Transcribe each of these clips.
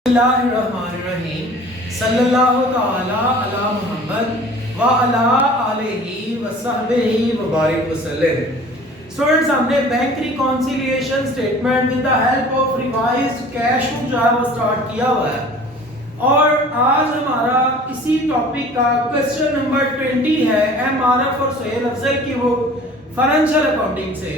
बिस्मिल्लाहिर्रहमानिर्रहीम सल्लल्लाहु तआला अला मुहम्मद व अला आलिहि व सहबिहि व बारिक वसल्लम। स्टूडेंट्स, हमने bank reconciliation statement with the help of revised cash book जो है वो स्टार्ट किया हुआ है और आज हमारा इसी टॉपिक का क्वेश्चन नंबर 20 है एमआरएफ और सुहेल अफजल की बुक फाइनेंशियल अकाउंटिंग से।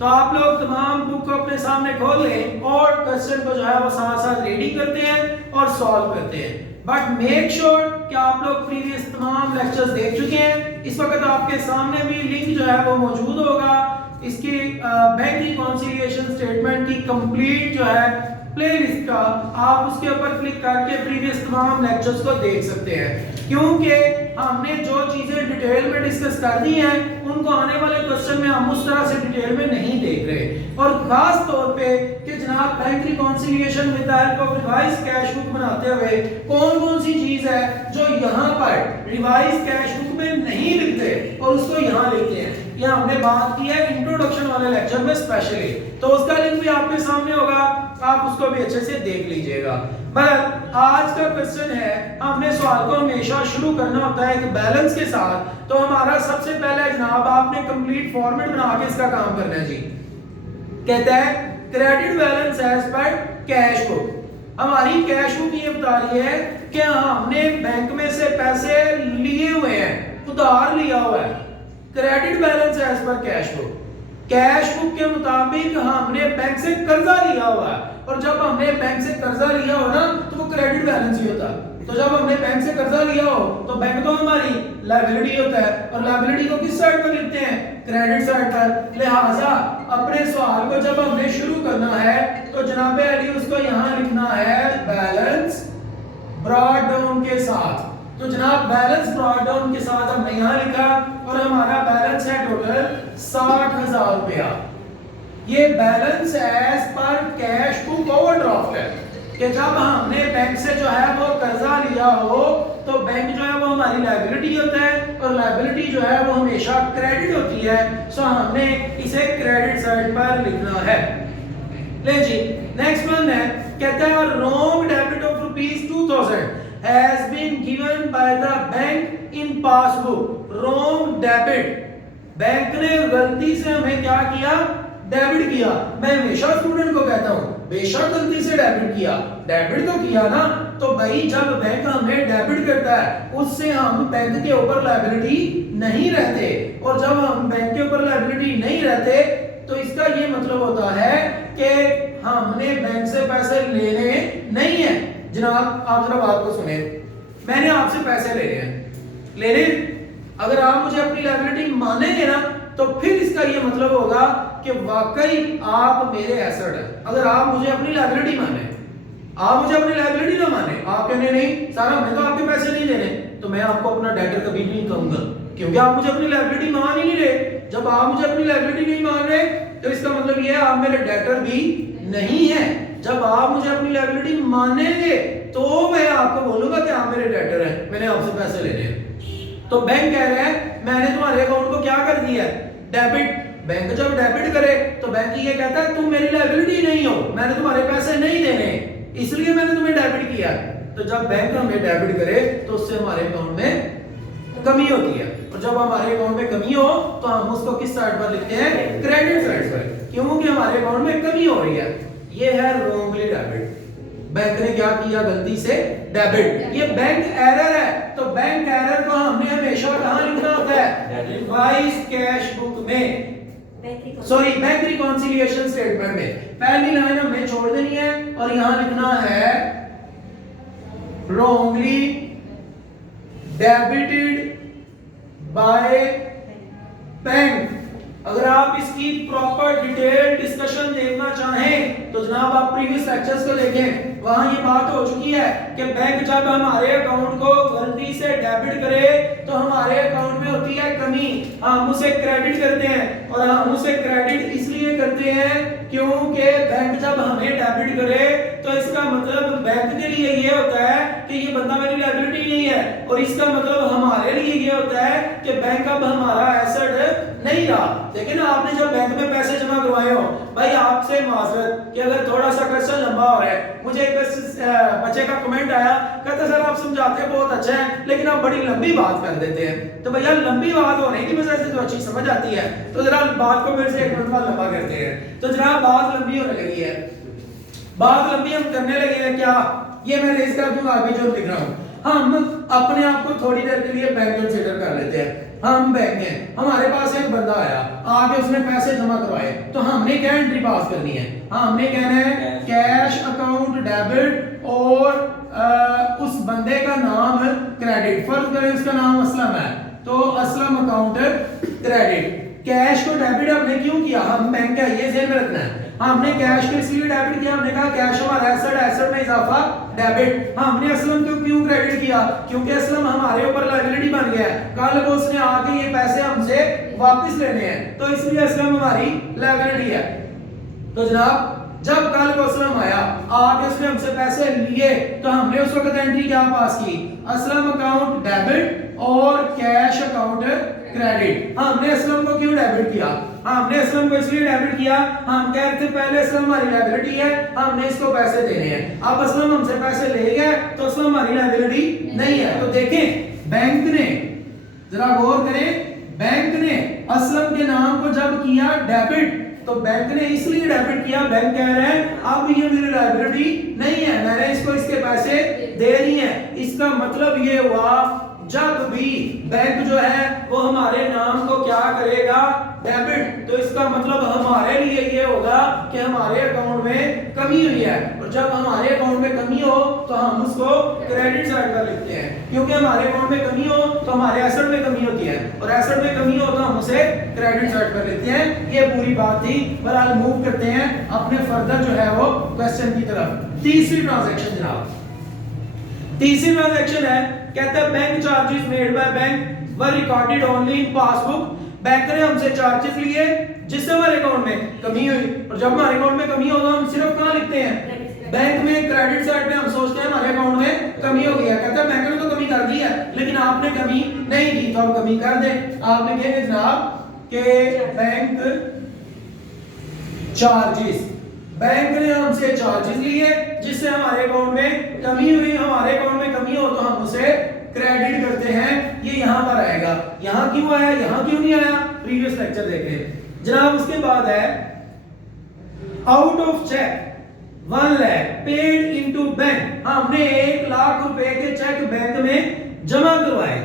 तो आप लोग तमाम बुक को अपने सामने खोल लें और क्वेश्चन को जो है वो साथ साथ रीडिंग करते हैं और सॉल्व करते हैं। बट मेक श्योर कि आप लोग प्रीवियस तमाम लेक्चर्स देख चुके हैं। इस वक्त आपके सामने भी लिंक जो है वो मौजूद होगा इसकी बैंक रिकॉन्सिलिएशन स्टेटमेंट की कंप्लीट जो है प्लेलिस्ट का। आप उसके ऊपर क्लिक करके प्रीवियस तमाम लेक्चर्स को देख सकते हैं, क्योंकि हमने जो चीजें डिटेल में डिस्कस कर दी हैं उनको आने वाले क्वेश्चन में हम उस तरह से डिटेल में नहीं देख रहे। और खास तौर पे कि जनाब bank reconciliation with the help of revised cash book बनाते हुए कौन कौन सी चीज है जो यहाँ पर रिवाइज्ड कैश बुक में नहीं लिखते और उसको यहाँ लिखते हैं, यह हमने बात की है इंट्रोडक्शन वाले लेक्चर में स्पेशली। तो उसका लिंक भी आपके सामने होगा, आप उसको भी अच्छे से देख लीजिएगा। पर आज का क्वेश्चन है, हमने सवाल को हमेशा शुरू करना होता है कि बैलेंस के साथ। तो हमारा सबसे पहले जनाब आपने कंप्लीट फॉर्मेट बना के इसका काम करना है जी। कहता है credit balance as per cash book. हमारी कैश बुक ये बता रही है कि हमने बैंक में से पैसे लिए हुए हैं, उधार लिया हुआ है। Credit balance as per cash book, cash book के मुताबिक हमने बैंक से कर्जा लिया हुआ है। और जब हमने बैंक से कर्जा लिया हो ना तो वो क्रेडिट बैलेंस ही होता है। तो जब हमने बैंक से कर्जा लिया हो तो बैंक तो हमारी लायबिलिटी होता है और लायबिलिटी को किस साइड पर लिखते हैं? क्रेडिट साइड पर। लिहाजा अपने सवाल को जब हमने शुरू करना है तो जनाबे अली उसको यहाँ लिखना है बैलेंस ब्रॉट डाउन के साथ। तो जनाब बैलेंस ब्रॉट डाउन के साथ हमने यहाँ लिखा और हमारा बैलेंस है टोटल 60,000 रुपया। ये balance as per cash book overdraft है कि जब हमने बैंक से जो है वो कर्जा लिया हो तो बैंक जो है वो हमारी लायबिलिटी होता है और लायबिलिटी जो है वो हमेशा क्रेडिट होती है। सो हमने इसे क्रेडिट साइड पर लिखना है। ले जी नेक्स्ट वन है, कहता है wrong debit of ₹2000 has been given by the bank in passbook। wrong debit, bank ने गलती से हमें क्या किया? डेबिट किया। मैं हमेशा स्टूडेंट को कहता हूं बेशक गलती से डेबिट किया, डेबिट तो किया ना। तो भाई जब बैंक हमें डेबिट करता है उससे हम बैंक के ऊपर लायबिलिटी नहीं रहते, और जब हम बैंक के ऊपर लायबिलिटी नहीं रहते तो इसका ये मतलब होता है कि हमने बैंक से पैसे लेने नहीं है। जनाब आप जरा बात को सुने, मैंने आपसे पैसे लेने अगर आप मुझे अपनी लायबिलिटी मानेंगे ना तो फिर इसका ये मतलब होगा कि वाकई आप मेरे एसेट हैं। अगर आप मुझे अपनी लायबिलिटी माने, आप मुझे अपनी लायबिलिटी ना माने, आप कहने नहीं सारा मैं तो आपके पैसे नहीं लेने, तो मैं आपको अपना डेटर कभी नहीं कहूंगा, क्योंकि आप मुझे अपनी लायबिलिटी मान ही नहीं रहे। जब आप मुझे अपनी लायबिलिटी नहीं मान रहे तो इसका मतलब ये है आप मेरे डेटर भी नहीं है। जब आप मुझे अपनी लायबिलिटी मानेंगे तो मैं आपको बोलूंगा कि आप मेरे डेटर हैं, मैंने आपसे पैसे लेने हैं। तो बैंक कह रहा है मैंने तुम्हारे अकाउंट को क्या कर दिया है? डेबिट। बैंक जब डेबिट करे तो बैंक ये कहता है तुम मेरी लायबिलिटी नहीं हो, मैंने तुम्हारे पैसे नहीं देने, इसलिए मैंने तुम्हें डेबिट किया। तो जब बैंक हमें डेबिट करे तो उससे हमारे अकाउंट में कमी होती है, और जब हमारे अकाउंट में कमी हो तो हम उसको किस साइड पर लिखते हैं? क्रेडिट साइड पर, क्योंकि हमारे अकाउंट में कमी हो रही है। ये है रॉन्गली डेबिट। बैंक ने क्या किया? गलती से डेबिट। ये बैंक एरर है। तो बैंक एरर को हमने हमेशा कहां लिखना होता है? रिवाइज्ड कैश बुक में, सॉरी बैंक रिकॉन्सिलिएशन स्टेटमेंट में। पहली लाइन हमें छोड़ देनी है और यहां लिखना है wrongly debited by bank। अगर आप इसकी प्रॉपर डिटेल डिस्कशन देखना चाहें तो जनाब आप प्रीवियस लेक्चर्स को देखें, वहां ये बात हो चुकी है कि बैंक जब हमारे अकाउंट को गलती से डेबिट करे तो हमारे अकाउंट में होती है कमी, हम उसे क्रेडिट करते हैं। और हम उसे क्रेडिट इसलिए करते हैं क्योंकि बैंक जब हमें डेबिट करे तो इसका मतलब बैंक के लिए ये होता है कि ये बंदा मेरी लायबिलिटी नहीं है, और इसका मतलब हमारे लिए ये होता है कि बैंक अब हमारा एसेट नहीं रहा। लेकिन आपने जब बैंक में पैसे जमा करवाए हो, भाई आपसे माजरत कि अगर थोड़ा सा क्वेश्चन लंबा हो रहा है, मुझे एक बच्चे का कमेंट आया, कहता सर आप समझाते बहुत अच्छा है लेकिन आप बड़ी लंबी बात कर देते हैं। तो भैया लंबी बात होने की वजह से तो अच्छी समझ आती है, तो जरा बात को मेरे से एक मरतबा लंबा करते हैं। तो जनाब बात लंबी होने लगी है, बात लंबी हम करने लगे हैं क्या, ये मैं रेस कर दूंगा आगे जो लिख रहा हूं। हम अपने आप को थोड़ी देर के लिए बैंक कंसीडर कर लेते हैं। हम बैंक में, हमारे पास एक बंदा आया, आगे उसने पैसे जमा करवाए, तो हमने क्या एंट्री पास करनी है, हमने कहना है कैश अकाउंट डेबिट और उस बंदे का नाम क्रेडिट। फर्ज करें उसका नाम असलम है, तो असलम अकाउंट क्रेडिट। कैश को डेबिट हमने क्यों किया, हम बैंक का ये ध्यान में रखना है, हमने कैश को इसलिए डेबिट किया, हमने कहा कैश हमारा एसेट, एसेट में इजाफा डेबिट। हमने असलम को क्यों क्रेडिट किया, क्योंकि असलम हमारे ऊपर लायबिलिटी बन गया है, कल को उसने आके ये पैसे हमसे वापस लेने हैं, तो इसलिए असलम हमारी लायबिलिटी है। तो जनाब जब कल को असलम आया, आके उसने हमसे पैसे लिए, तो हमने उस वक्त एंट्री क्या पास की, असलम अकाउंट डेबिट और कैश अकाउंट क्रेडिट। हमने असलम को क्यों डेबिट किया, हमने असलम को इसलिए डेबिट किया, हम कह रहे थे पहले असलम हमारी लायबिलिटी है, हमने इसको पैसे देने हैं। अब असलम हमसे पैसे ले गए तो असलम हमारी लायबिलिटी नहीं है। तो देखें बैंक ने, जरा गौर करें, बैंक ने असलम के नाम को जब किया डेबिट, तो बैंक ने इसलिए डेबिट किया, बैंक कह रहे हैं अब ये मेरी लायबिलिटी नहीं है, मैंने इसको इसके पैसे दे दिए हैं। इसका मतलब ये हुआ जब भी बैंक जो है वो हमारे नाम को क्या करेगा, डेबिट, तो इसका मतलब हमारे लिए ये होगा कि हमारे अकाउंट में कमी हुई है, और जब हमारे अकाउंट में कमी हो तो हम उसको क्रेडिट साइड पर लिखते हैं, क्योंकि हमारे अकाउंट में कमी हो तो हमारे एसेट में कमी होती है, और एसेट में कमी हो तो हम उसे क्रेडिट साइड पर लिखते हैं। ये पूरी बात थी। बहरहाल मूव करते हैं अपने फर्दर जो है वो क्वेश्चन की तरफ। तीसरी ट्रांजैक्शन जनाब, तीसरी ट्रांजैक्शन है, कहता है bank charges made by bank were recorded only in passbook. Bank ने हमसे चार्जेस लिए जिससे हमारे अकाउंट में कमी हुई, और जब हमारे अकाउंट में कमी होगा हम सिर्फ कहां लिखते हैं, बैंक में। क्रेडिट साइड पे हम सोचते हैं हमारे अकाउंट में कमी हो गई है, कहता है बैंक ने तो कमी कर दी है लेकिन आपने कमी नहीं की, तो हम कमी कर दें। आप लिखेंगे जनाब कि बैंक चार्जेस, बैंक ने हमसे चार्जेस लिए जिससे हमारे अकाउंट में कमी हुई, हमारे अकाउंट में कमी हो तो हम उसे क्रेडिट करते हैं। ये यहां पर आएगा, यहां क्यों आया, यहां क्यों नहीं आया, प्रीवियस लेक्चर देखें जनाब। उसके बाद है out of cheque 1 lakh paid into bank, हमने 1 लाख रुपए के चेक बैंक में जमा करवाए,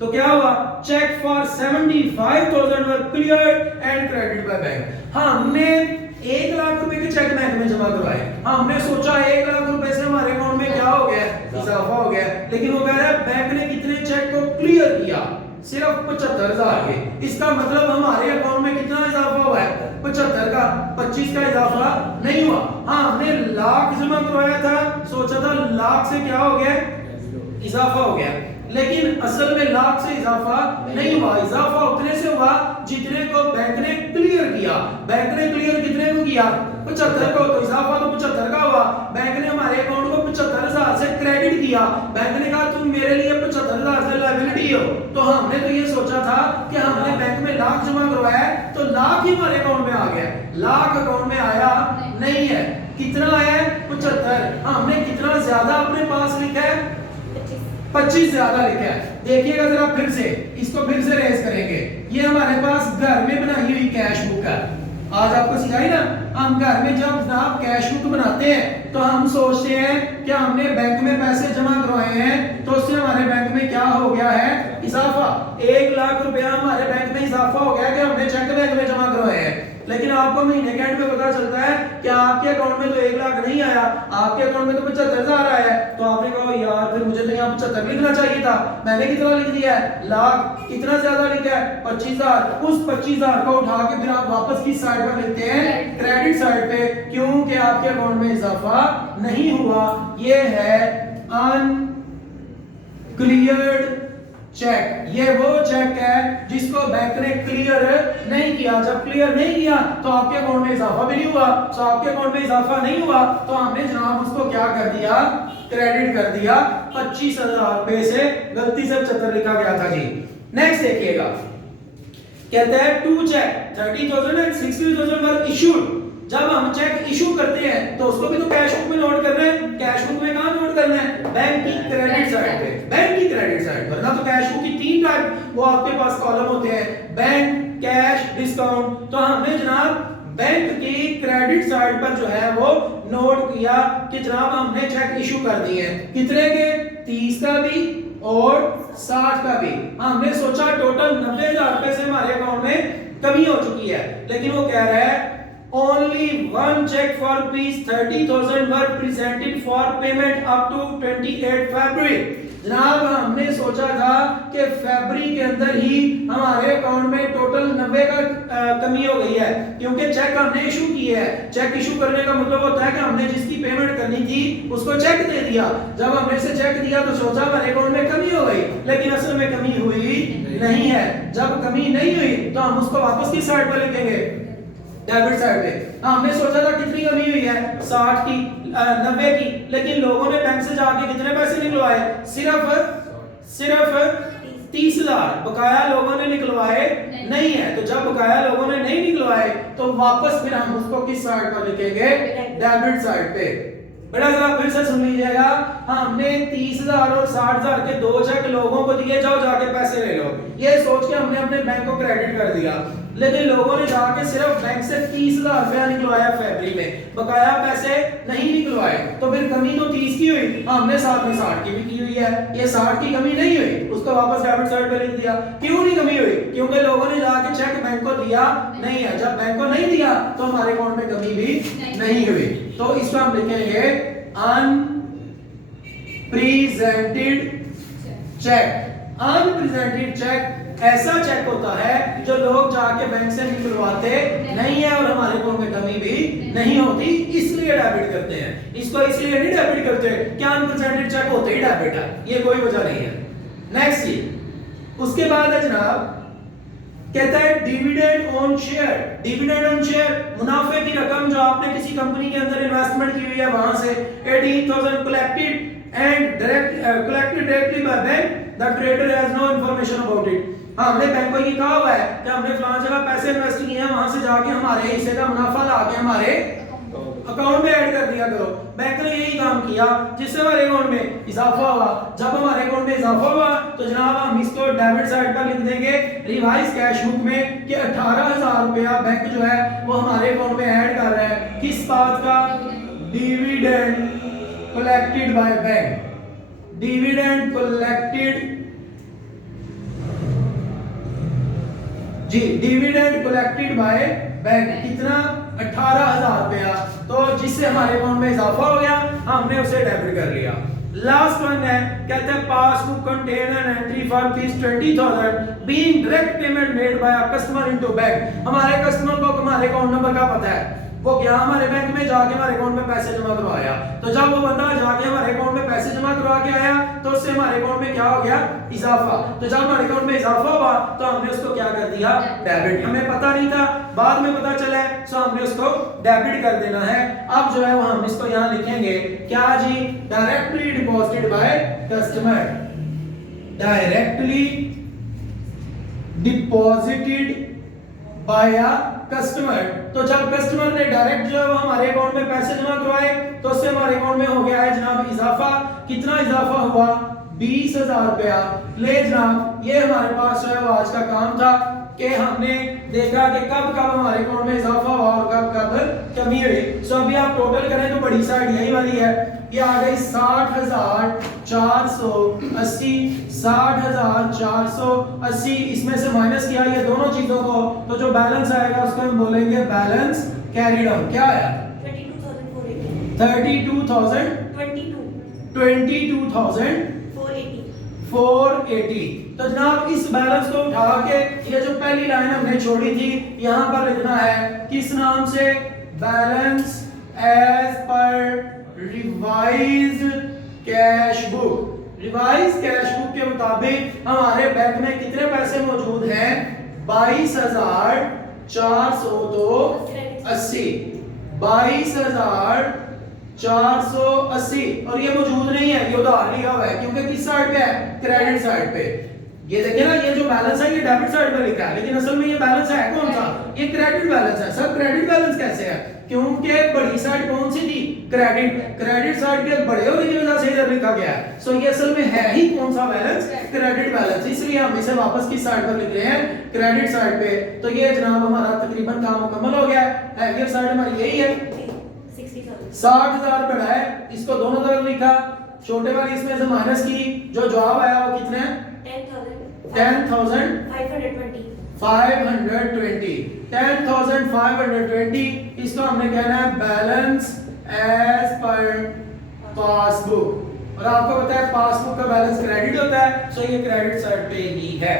तो क्या हुआ, cheque for 75,000 were cleared and credit by bank. हमने 1 लाख रुपए के चेक बैंक में जमा करवाए, हमने सोचा 1 लाख रुपए से हमारे अकाउंट में क्या हो गया, इजाफा हो गया, लेकिन वो कह रहा है बैंक ने कितने चेक को क्लियर किया, सिर्फ 75,000 के। इसका मतलब हमारे अकाउंट में कितना इजाफा हुआ है, 75 का, 25 का इजाफा नहीं हुआ। हाँ हमने लाख जमा करवाया था, सोचा था लाख से क्या हो गया, इजाफा हो गया, लेकिन असल में लाख से इजाफा नहीं हुआ, इजाफा उतने से हुआ जितने को बैंक ने क्लियर किया। बैंक ने क्लियर कितने को किया, 75 को, तो इजाफा तो 75 का हुआ। बैंक ने हमारे अकाउंट को 75,000 से क्रेडिट किया, बैंक ने कहा तुम मेरे लिए 75,000 से लायबिलिटी हो, तो हमने तो ये सोचा था कि हमने बैंक में लाख जमा करवाया है तो लाख ही हमारे अकाउंट में आ गया, लाख अकाउंट में आया नहीं है। कितना आया है, 75। हमने कितना ज्यादा अपने पास लिखा है, 25 ज्यादा लिखा है। देखिएगा जरा फिर से, इसको फिर से रेस करेंगे। ये हमारे पास घर में बनाई हुई कैश बुक है, आज आपको सिखाई ना, हम घर में जब जनाब कैश बुक बनाते हैं तो हम सोचते हैं कि हमने बैंक में पैसे जमा करवाए हैं तो उससे हमारे बैंक में क्या हो गया है, इजाफा। 1 लाख रुपया हमारे बैंक में इजाफा हो गया कि हमने चेक बैंक में जमा करवाए हैं, लेकिन आपको महीने के एंड में पता चलता है कि आपके अकाउंट में तो 1 लाख नहीं आया, आपके अकाउंट में तो 75,000 आया है। तो आपने कहा यार फिर मुझे तो यहाँ 75 लिखना चाहिए था, मैंने कितना लिख दिया है, लाख, कितना ज्यादा लिखा है, 25,000। उस 25,000 को उठा के फिर आप वापस किस साइड पर लिखते हैं, क्रेडिट साइड पे, क्योंकि आपके अकाउंट में इजाफा नहीं हुआ। ये है अनक्लियर्ड चेक, ये वो चेक है जिसको बैंक ने क्लियर नहीं किया। जब क्लियर नहीं किया तो आपके अकाउंट में इजाफा भी नहीं हुआ, तो आपके अकाउंट में इजाफा नहीं हुआ तो हमने जनाब उसको क्या कर दिया, क्रेडिट कर दिया। 25,000 रुपए से गलती से 75 लिखा गया था जी। नेक्स्ट देखिएगा, कहता है two cheque 30,000 and 60,000 were issued जब हम चेक इशू करते हैं तो उसको भी तो कैश बुक में नोट करना है। कैश बुक में कहां नोट करना है? बैंक की क्रेडिट साइड पे, बैंक की क्रेडिट साइड। वरना तो कैश बुक की 3 टाइप वो आपके पास कॉलम होते हैं, बैंक, कैश, डिस्काउंट। तो हमने जनाब बैंक की क्रेडिट साइड पर जो है वो नोट किया कि जनाब हमने चेक इशू कर दिए हैं, कितने के? 30 का भी और 60 का भी। हमने सोचा टोटल 90,000 रुपए से हमारे अकाउंट में कमी हो चुकी है, लेकिन वो कह रहा है only one check for rupees 30,000 were presented for payment up to 28 February। जनाब हमने सोचा था कि फरवरी के अंदर ही हमारे अकाउंट में टोटल 90 का कमी हो गई है, क्योंकि चेक हमने इशू किया है। चेक इशू करने का मतलब होता है कि हमने जिसकी पेमेंट करनी थी उसको चेक दे दिया। जब हमने से चेक दिया तो सोचा हमारे अकाउंट में कमी हो गई, लेकिन असल में कमी हुई नहीं है। जब कमी नहीं हुई तो हम उसको वापस किस साइड पर लिखेंगे? डेबिट साइड पे। हमने सोचा था कितनी कमी हुई है? 60 की, 90 की, लेकिन लोगों ने बैंक से जाके कितने पैसे निकलवाए? सिर्फ 30,000 बकाया लोगों ने निकलवाए नहीं है। तो जब बकाया लोगों ने नहीं निकलवाए तो वापस फिर हम उसको किस साइड पर लिखेंगे? डेबिट साइड पे। बेटा जरा फिर से सुन लीजिएगा, हमने 30,000 और 60,000 के 2 चेक लोगों को दिए, जाओ जाके पैसे ले लो, ये सोच के हमने अपने बैंक को क्रेडिट कर दिया। लेकिन लोगों ने जाके सिर्फ बैंक से 30,000 रुपया निकलवाया फरवरी में, बकाया पैसे नहीं निकलवाए, तो फिर कमी तो 30 की हुई, हमने साथ में 60 की भी की हुई है। ये 60 की कमी नहीं हुई, उसको वापस डेबिट साइड पे लिख दिया। क्यों नहीं कमी हुई? क्योंकि लोगों ने जाके चेक बैंक को दिया नहीं है। जब बैंक को नहीं दिया तो हमारे अकाउंट में कमी भी नहीं हुई। तो इसको हम लिखेंगे अनप्रेजेंटेड चेक। अनप्रेजेंटेड चेक ऐसा चेक होता है जो लोग जाके बैंक से निकलवाते नहीं है और हमारे अकाउंट में कमी भी नहीं होती, इसलिए डेबिट करते हैं। इसको इसलिए नहीं डेबिट करते क्या अनप्रेजेंटेड चेक होते ही डेबिट है, ये कोई वजह नहीं है। नेक्स्ट ये उसके बाद है जनाब, कहता है dividend on share. Dividend on share, मुनाफे की रकम जो आपने किसी कंपनी के अंदर इन्वेस्टमेंट की हुई है वहां से 18,000 collected and collected directly by bank, the trader has no information about it। हमने बैंक को ये कहा हुआ है कि हमने फलां जगह पैसे इन्वेस्ट किए हैं, वहां से जाके हमारे हिस्से का मुनाफा लाके हमारे अकाउंट में ऐड कर दिया करो। बैंक ने यही काम किया जिससे हमारे अकाउंट में इजाफा हुआ। जब हमारे अकाउंट में इजाफा हुआ तो जनाब हम इसको डेबिट साइड पर लिख देंगे रिवाइज कैश बुक में कि 18,000 रुपया बैंक जो है वो हमारे अकाउंट में ऐड कर रहा है। किस बात का? Dividend collected by bank. Dividend collected जी, डिविडेंड कलेक्टेड बाय बैंक। कितना? 18,000 रुपया। तो जिससे हमारे अकाउंट में इजाफा हो गया, हमने उसे डेबिट कर लिया। लास्ट वन है, कहते हैं passbook contain an entry for fees 20,000 being direct payment made by a customer into bank. हमारे कस्टमर को हमारे अकाउंट नंबर का पता है, वो गया हमारे बैंक में जाके हमारे अकाउंट में पैसे जमा करवाया। तो जब वो बंदा जाके हमारे अकाउंट में पैसे जमा करवा के आया तो उससे हमारे अकाउंट में क्या हो गया? इजाफा। तो जब हमारे अकाउंट में इजाफा हुआ तो हमने उसको क्या कर दिया? डेबिट। हमें पता नहीं था, बाद में पता चला है, सो हमने उसको डेबिट कर देना है। अब जो है वो हम इसको यहाँ लिखेंगे क्या जी? Directly deposited by customer. Directly deposited by a customer. तो जब कस्टमर ने डायरेक्ट जो है वो हमारे अकाउंट में पैसे जमा करवाए तो उससे हमारे अकाउंट में हो गया है जनाब इजाफा। कितना इजाफा हुआ? 20,000 रुपया। ले जनाब, ये हमारे पास जो है वो आज का काम था कि हमने देखा कि कब कब हमारे अकाउंट में इजाफा हुआ और कब कब कमी हुई। सो अभी आप टोटल करें तो बड़ी साइड यही वाली है, ये आ गई 60,480। 60,480 इसमें से माइनस किया ये दोनों चीजों को, तो जो बैलेंस आएगा उसको हम बोलेंगे बैलेंस कैरिड ऑन। क्या आया? 22,480। तो जनाब इस बैलेंस को उठा के ये जो पहली लाइन हमने छोड़ी थी यहां पर लिखना है किस नाम से? Balance as per revised cash book. Revise cash book के मुताबिक हमारे बैंक में कितने पैसे मौजूद हैं? 22,480। 22,480 और ये मौजूद नहीं है, ये उधार लिया हुआ है क्योंकि किस साइड पे है? क्रेडिट साइड पे। ये देखिए ना, ये जो बैलेंस है ये डेबिट साइड पे लिखा है, लेकिन असल में ये बैलेंस है कौन सा? ये क्रेडिट बैलेंस है। सर क्रेडिट बैलेंस कैसे है? क्योंकि बड़ी साइड कौन सी थी, क्रेडिट, क्रेडिट साइड के बड़े होने की वजह से इधर लिखा गया है। सो ये असल में है ही कौन सा बैलेंस, क्रेडिट बैलेंस, इसलिए हम इसे वापस किस साइड पर लिख रहे हैं, क्रेडिट साइड पे। तो ये जनाब हमारा तकरीबन काम मुकम्मल हो गया है। हैवियर साइड हमारी यही है, 60,000 बढ़ा है, इसको दोनों तरफ लिखा, छोटे वाली इसमें से माइनस की, जो जवाब आया वो कितने, 10,520, इसको हमने कहना है बैलेंस एज पर पासबुक। और आपको पता है पासबुक का बैलेंस क्रेडिट होता है, सो ये क्रेडिट साइड पे ही है।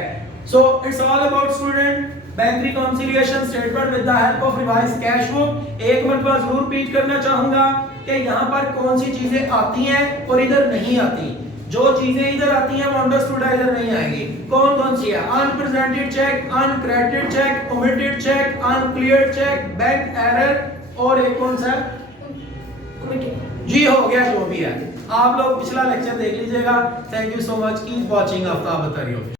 So it's all about student bank reconciliation statement with the help of revise cash book. एक मरतबा जरूर रिपीट करना चाहूंगा कि यहाँ पर कौन सी चीजें आती हैं और इधर नहीं आती। जो चीजें इधर आती हैं वो अंडरस्टूड है, इधर नहीं आएंगी। कौन कौन सी है, unpresented cheque, uncredited cheque, omitted cheque, uncleared cheque, bank error, और एक कौन सा जी, हो गया जो भी है। आप लोग पिछला लेक्चर देख लीजिएगा। Thank you so much, keep watching Aftab बता रही हो।